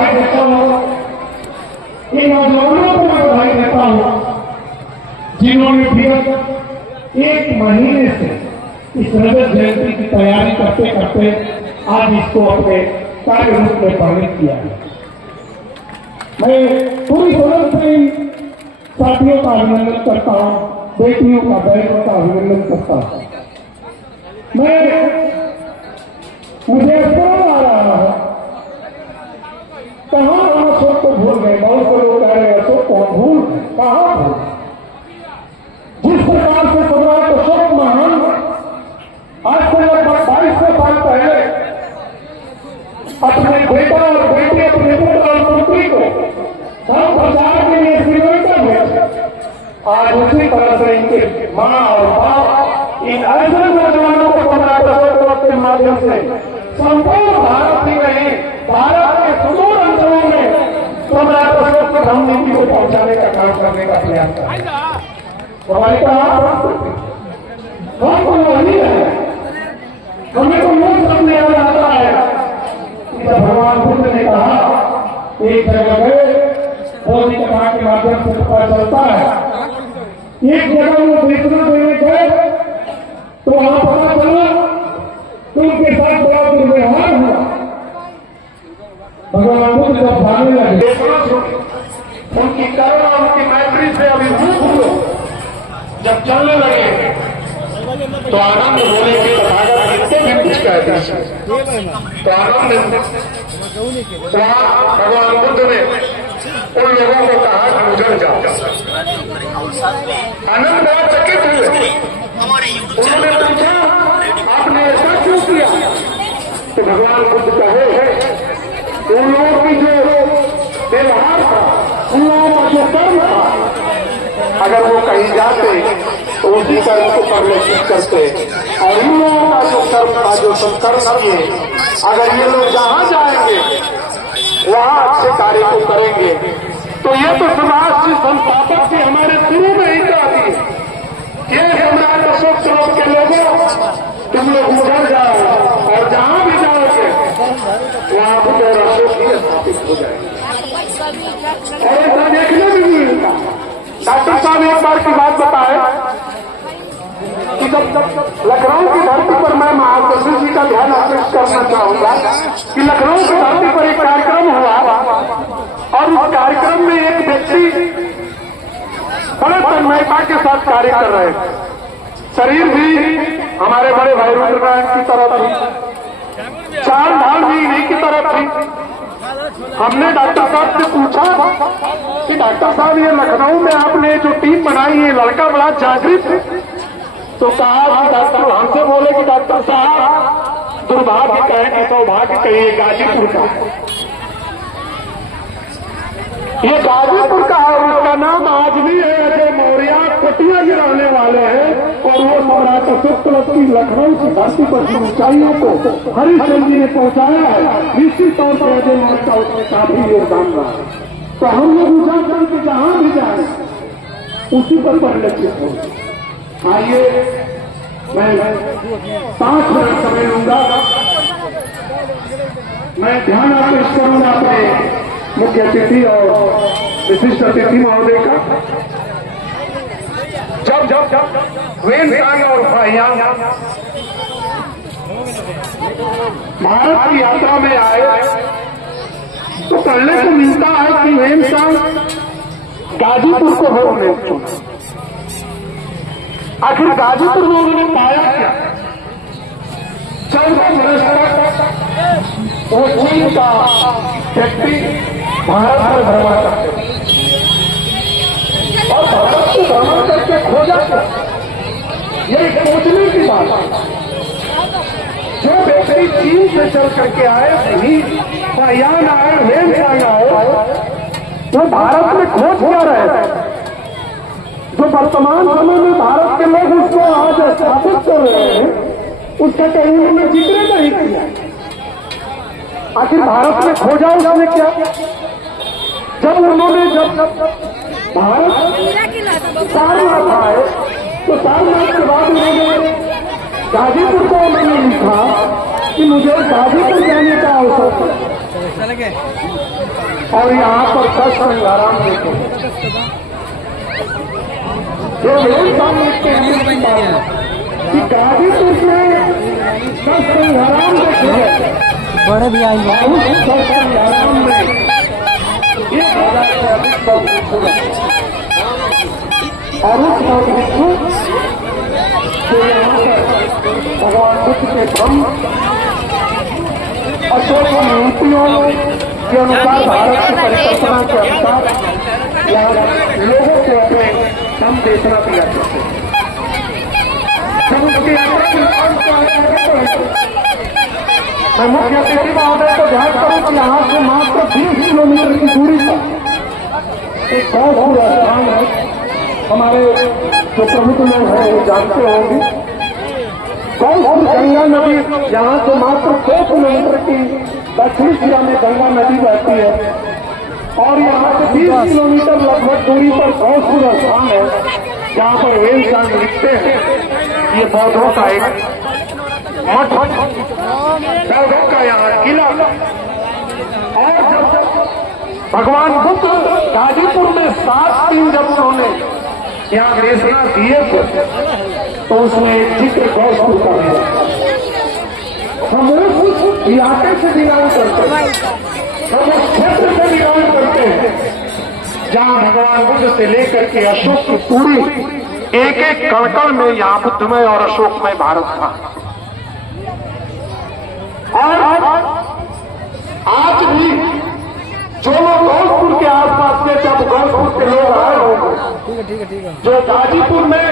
बधाई देता हूँ, इन नौजवानों को मैं बधाई देता हूँ जिन्होंने विगत एक महीने से इस रजत जयंती की तैयारी करते करते आज इसको अपने कार्य रूप में परिणत किया है। मैं पूरी तरह से साथियों का अभिनंदन करता हूँ, बेटियों का बहनों का अभिनंदन करता हूँ। मुझे अफसोस आ रहा है, कहाँ हम अशोक को भूल गए। बहुत से लोग कह रहे अशोक को भूल गए, कहाँ भूल? जिस प्रकार से सम्राट अशोक महान आज से लगभग 2200 साल पहले अपने बेटा और बेटी, अपने पुत्र और पुत्री को धर्म प्रचार के लिए श्रीलंका भेजे, आज उसी तरह से इनके माँ और बाप इन ऐसे नौजवानों को सम्राट अशोक के माध्यम से संपूर्ण भारत ही नहीं, भारत के सुदूर अंचलों में सम्राट अशोक की धर्म नीति को पहुंचाने का काम करने का प्रयास करें। हमारे हमको वही है, हमें तो मूल सामने याद आता है कि जब भगवान बुद्ध ने कहा एक जगह गए, बोधि कथा के माध्यम से पता चलता है, एक जगह वो देशना देने गए तो वहां पता चला तो उनके साथ बड़ा दुर्व्यवहार हुआ। भगवान बुद्ध जब भागने लगे, उनकी करुणा उनकी मैत्री से अभिभूत हुए, जब चलने लगे तो आनंद बोले कि तथागत इतने भी कुछ कहते हैं। तो आनंद भगवान बुद्ध ने उन लोगों को कहा कि उधर जाओ। आनंद बहुत चकित हुए, उन्होंने पूछा आपने ऐसा क्यों किया? तो भगवान बुद्ध कहे उन लोगों की जो व्यवहार था, उन लोगों का जो कर्म था, अगर वो कहीं जाते तो उसी कर्म को परिलक्षित करते, और इन लोगों का जो कर्म था, जो संकर्म किए, अगर ये लोग जहां जाएंगे वहां अच्छे कार्य को करेंगे। तो ये तो समाज की संस्थापक से हमारे शुरू में ही कहती है, ये सम्राट अशोक चौक के लोगों, तुम लोग उधर जाओ और जहां भी जाओगे वहां बुद्ध और अशोक ही स्थापित हो जाएंगे। और ऐसा देखने में भी मिलता। डॉक्टर साहब एक बार की बात बताए कि जब लखनऊ की धरती पर, मैं महाकृष्ण जी का ध्यान आकृष्ट करना चाहूंगा कि लखनऊ की धरती पर एक कार्यक्रम हुआ और उस कार्यक्रम में एक व्यक्ति बड़े तन्मयता के साथ कार्य कर रहे थे। शरीर भी हमारे बड़े भाई रुद्रनारायण की तरह थी, चार ढाल भी इन्हीं की तरह थी। हमने डॉक्टर साहब से पूछा कि डॉक्टर साहब ये लखनऊ में आपने जो टीम बनाई है, लड़का बड़ा जागृत है। तो कहा कि डॉक्टर, हमसे बोले कि डॉक्टर साहब दुर्भाग्य कहें कि सौभाग्य कहिए, गाजीपुर का ये गाजीपुर का है, उसका नाम आज भी है अजय मौर्य, कटिया के रहने वाले हैं। और वो सम्राट अशोक की लखनऊ की धरती पर की ऊंचाइयों को हरिश्चंद्र जी ने पहुंचाया है। निश्चित तौर पर अजय मौर्य का उसमें काफी योगदान रहा है। तो हम लोग विचार कि जहां भी जाए उसी पर परिलक्षित हो। आइए मैं 5 मिनट समय लूंगा, मैं ध्यान आकृष्ट करूंगा अपने मुख्य अतिथि और विशिष्ट अतिथि महोदय का। जब वेनसांग और फाहियान भारत की यात्रा में आए तो पढ़ने को मिलता है कि वेनसांग गाजीपुर को उन्होंने चुना। आखिर गाजीपुर में उन्होंने पाया क्या? 14 वर्ष तक वो चीन का व्यक्ति भारत पर भ्रमण करते और भारत को भ्रमण करके खोजा क्या? ये सोचने की बात है। जो व्यक्ति चीन से चल करके आए, वही फाहियान आए, वेनसांग आए, वो भारत में खोज क्या रहे थे? जो वर्तमान समय में भारत के लोग उसको आज स्थापित कर रहे हैं, उसका कहीं उन्होंने जिक्र नहीं किया। आखिर भारत में खोजा उसने क्या? जब भारत सारनाथ आए तो सारनाथ के बाद उन्होंने गाजीपुर को उन्होंने लिखा कि मुझे गाजीपुर जाने का अवसर था। और यहाँ पर 10 संघाराम देखो जो लिखते हैं कि गाजीपुर में 10 संघाराम देखे बड़े भी आएंगे उस 10 संघाराम में 1,000 से अधिक और उस जो यहाँ पर भगवान बुद्ध के ब्रह्म अशोक नीतियों के अनुसार भारत की परिकल्पना के अनुसार यहाँ लोगों को अपने हम देशना दिया करते जब उसकी मैं मुख्य अतिथि महोदय को ध्यान करूं कि यहाँ से मात्र 20 किलोमीटर की दूरी पर एक बहुत बड़ा स्थान है। हमारे जो प्रमुख लोग हैं वो जानते होंगे गंगा नदी यहाँ से मात्र 2 किलोमीटर की दक्षिण दिशा में गंगा नदी बहती है और यहाँ से 20 किलोमीटर लगभग दूरी पर बहुत सुंदर स्थान है जहाँ पर वेलचांद लिखते हैं। ये बौद्धों का एक मठ बौद्धों का यहाँ किला और जब भगवान बुद्ध गाजीपुर में 7 दिन जब उन्होंने यहाँ देशना दिए थे तो उसमें एक चित्र गौरव कर दिया। हम उस इलाके से बिलोंग करते हैं, हम उस क्षेत्र से बिलोंग करते हैं जहाँ भगवान बुद्ध से लेकर के अशोक की पूरी एक एक कण में यहाँ बुद्धमय और अशोकमय भारत था। और आज भी जो लोग गौरपुर के आसपास के जब गौरपुर के लोग आए होंगे जो गाजीपुर में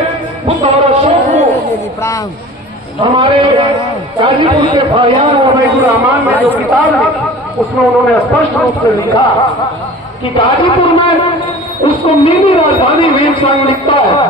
बुद्ध और अशोक को हमारे गाजीपुर के भाईयान और मजदूर रहमान में जो किताब है उसमें उन्होंने स्पष्ट रूप से लिखा कि गाजीपुर में उसको मिनी राजधानी वेलसांग लिखता है